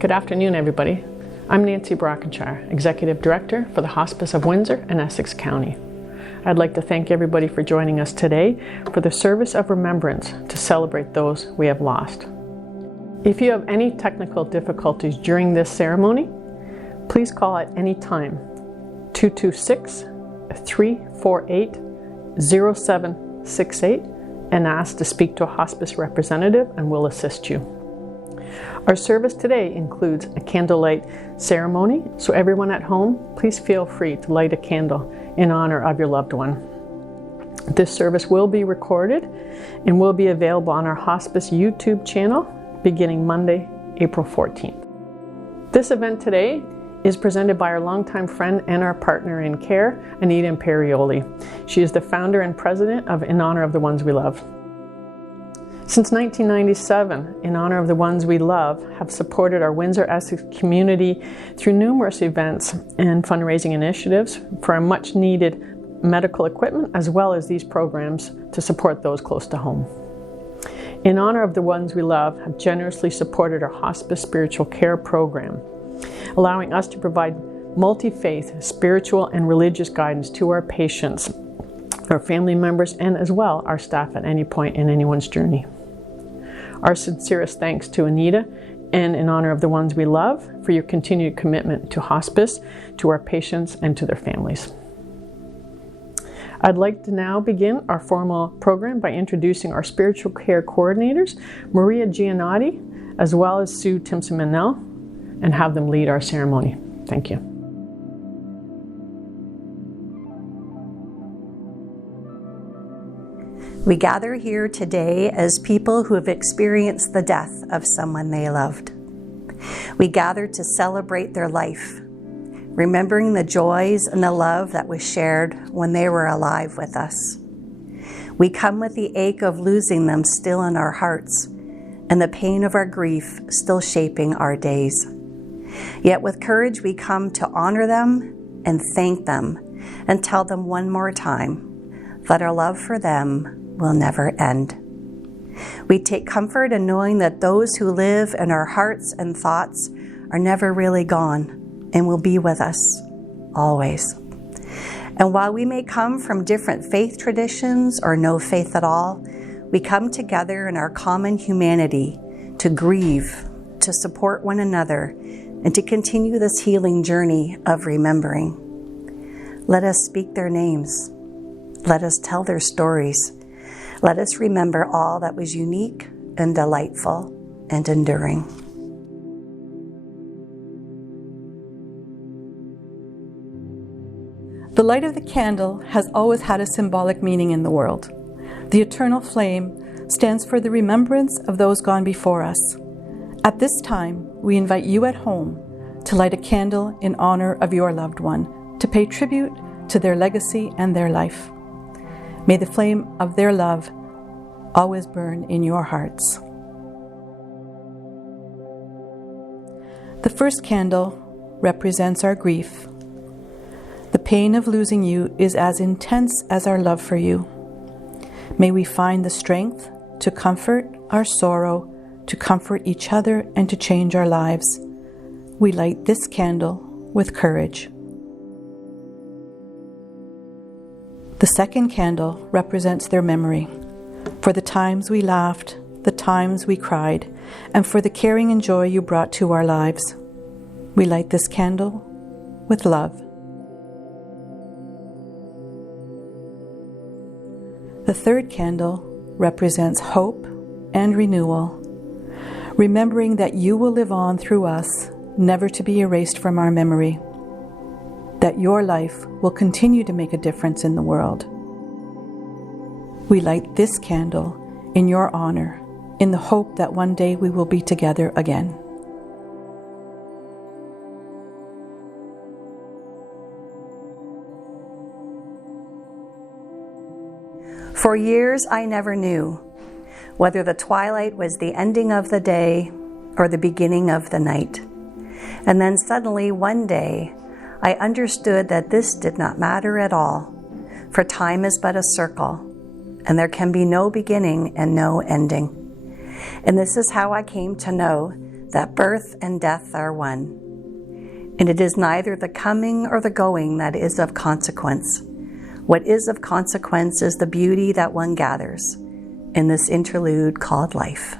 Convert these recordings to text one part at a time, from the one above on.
Good afternoon, everybody. I'm Nancy Brockenshire, Executive Director for the Hospice of Windsor and Essex County. I'd like to thank everybody for joining us today for the service of remembrance to celebrate those we have lost. If you have any technical difficulties during this ceremony, please call at any time 226-348-0768 and ask to speak to a hospice representative, and we'll assist you. Our service today includes a candlelight ceremony, so everyone at home, please feel free to light a candle in honor of your loved one. This service will be recorded and will be available on our Hospice YouTube channel beginning Monday, April 14th. This event today is presented by our longtime friend and our partner in care, Anita Imperioli. She is the founder and president of In Honor of the Ones We Love. Since 1997, In Honor of the Ones We Love have supported our Windsor Essex community through numerous events and fundraising initiatives for our much needed medical equipment, as well as these programs to support those close to home. In Honor of the Ones We Love have generously supported our hospice spiritual care program, allowing us to provide multi-faith, spiritual and religious guidance to our patients, our family members, and as well our staff at any point in anyone's journey. Our sincerest thanks to Anita and In Honor of the Ones We Love for your continued commitment to hospice, to our patients, and to their families. I'd like to now begin our formal program by introducing our spiritual care coordinators, Maria Giannotti, as well as Sue Timpson Mannell, and have them lead our ceremony. Thank you. We gather here today as people who have experienced the death of someone they loved. We gather to celebrate their life, remembering the joys and the love that was shared when they were alive with us. We come with the ache of losing them still in our hearts, and the pain of our grief still shaping our days. Yet with courage we come to honor them and thank them and tell them one more time that our love for them will never end. We take comfort in knowing that those who live in our hearts and thoughts are never really gone and will be with us always. And while we may come from different faith traditions or no faith at all, we come together in our common humanity to grieve, to support one another, and to continue this healing journey of remembering. Let us speak their names. Let us tell their stories. Let us remember all that was unique and delightful and enduring. The light of the candle has always had a symbolic meaning in the world. The eternal flame stands for the remembrance of those gone before us. At this time, we invite you at home to light a candle in honor of your loved one, to pay tribute to their legacy and their life. May the flame of their love always burn in your hearts. The first candle represents our grief. The pain of losing you is as intense as our love for you. May we find the strength to comfort our sorrow, to comfort each other, and to change our lives. We light this candle with courage. The second candle represents their memory, for the times we laughed, the times we cried, and for the caring and joy you brought to our lives. We light this candle with love. The third candle represents hope and renewal, remembering that you will live on through us, never to be erased from our memory, that your life will continue to make a difference in the world. We light this candle in your honor, in the hope that one day we will be together again. For years I never knew whether the twilight was the ending of the day or the beginning of the night. And then suddenly one day I understood that this did not matter at all, for time is but a circle, and there can be no beginning and no ending. And this is how I came to know that birth and death are one. And it is neither the coming or the going that is of consequence. What is of consequence is the beauty that one gathers in this interlude called life.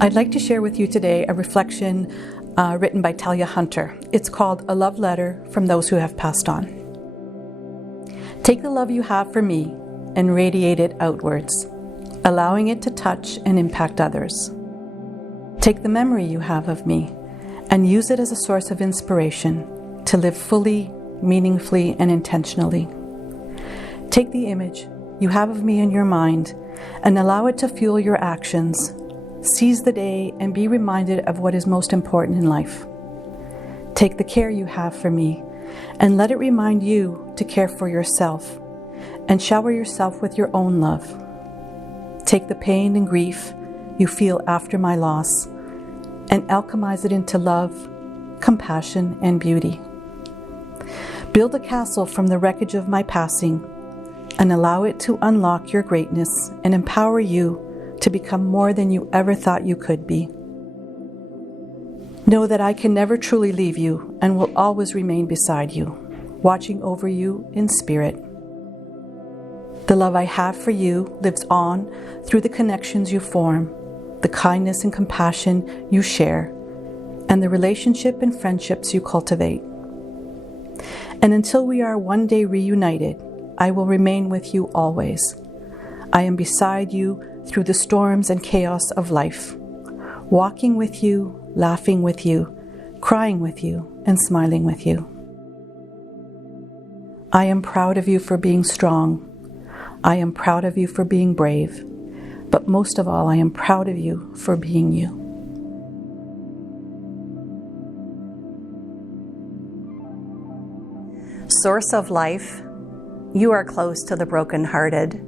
I'd like to share with you today a reflection written by Tahlia Hunter. It's called A Love Letter from Those Who Have Passed On. Take the love you have for me and radiate it outwards, allowing it to touch and impact others. Take the memory you have of me and use it as a source of inspiration to live fully, meaningfully, and intentionally. Take the image you have of me in your mind and allow it to fuel your actions. Seize the day and be reminded of what is most important in life. Take the care you have for me and let it remind you to care for yourself and shower yourself with your own love. Take the pain and grief you feel after my loss and alchemize it into love, compassion, and beauty. Build a castle from the wreckage of my passing and allow it to unlock your greatness and empower you to become more than you ever thought you could be. Know that I can never truly leave you and will always remain beside you, watching over you in spirit. The love I have for you lives on through the connections you form, the kindness and compassion you share, and the relationship and friendships you cultivate. And until we are one day reunited, I will remain with you always. I am beside you through the storms and chaos of life, walking with you, laughing with you, crying with you, and smiling with you. I am proud of you for being strong. I am proud of you for being brave. But most of all, I am proud of you for being you. Source of life, you are close to the brokenhearted.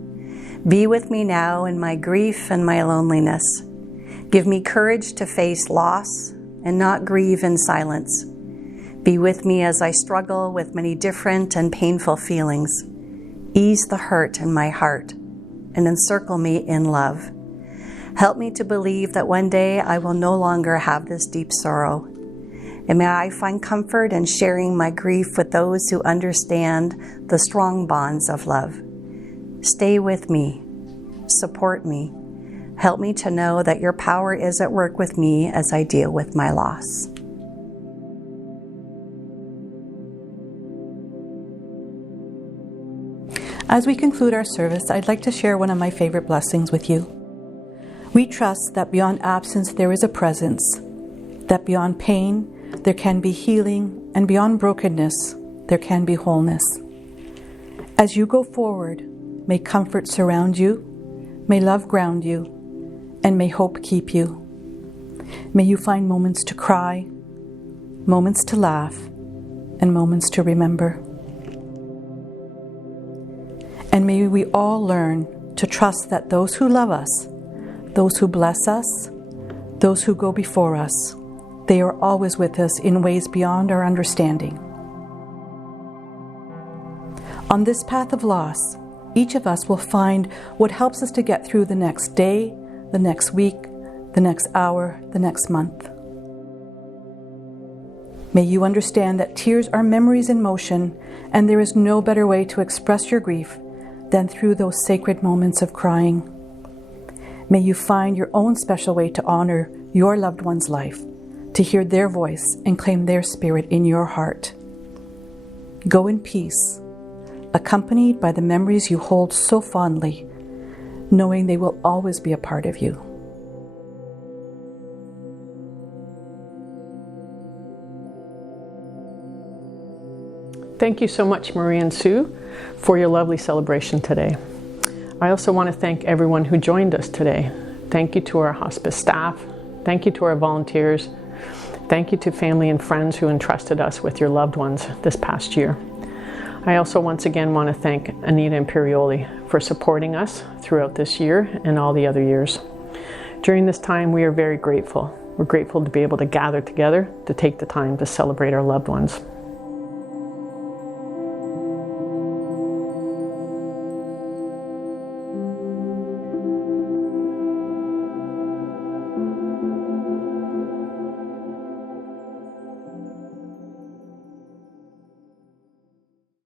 Be with me now in my grief and my loneliness. Give me courage to face loss and not grieve in silence. Be with me as I struggle with many different and painful feelings. Ease the hurt in my heart and encircle me in love. Help me to believe that one day I will no longer have this deep sorrow. And may I find comfort in sharing my grief with those who understand the strong bonds of love. Stay with me, support me, help me to know that your power is at work with me as I deal with my loss. As we conclude our service, I'd like to share one of my favorite blessings with you. We trust that beyond absence there is a presence, that beyond pain there can be healing, and beyond brokenness there can be wholeness. As you go forward, may comfort surround you, may love ground you, and may hope keep you. May you find moments to cry, moments to laugh, and moments to remember. And may we all learn to trust that those who love us, those who bless us, those who go before us, they are always with us in ways beyond our understanding. On this path of loss, each of us will find what helps us to get through the next day, the next week, the next hour, the next month. May you understand that tears are memories in motion, and there is no better way to express your grief than through those sacred moments of crying. May you find your own special way to honor your loved one's life, to hear their voice and claim their spirit in your heart. Go in peace, accompanied by the memories you hold so fondly, knowing they will always be a part of you. Thank you so much, Maria and Sue, for your lovely celebration today. I also want to thank everyone who joined us today. Thank you to our hospice staff. Thank you to our volunteers. Thank you to family and friends who entrusted us with your loved ones this past year. I also once again want to thank Anita Imperioli for supporting us throughout this year and all the other years. During this time, we are very grateful. We're grateful to be able to gather together to take the time to celebrate our loved ones.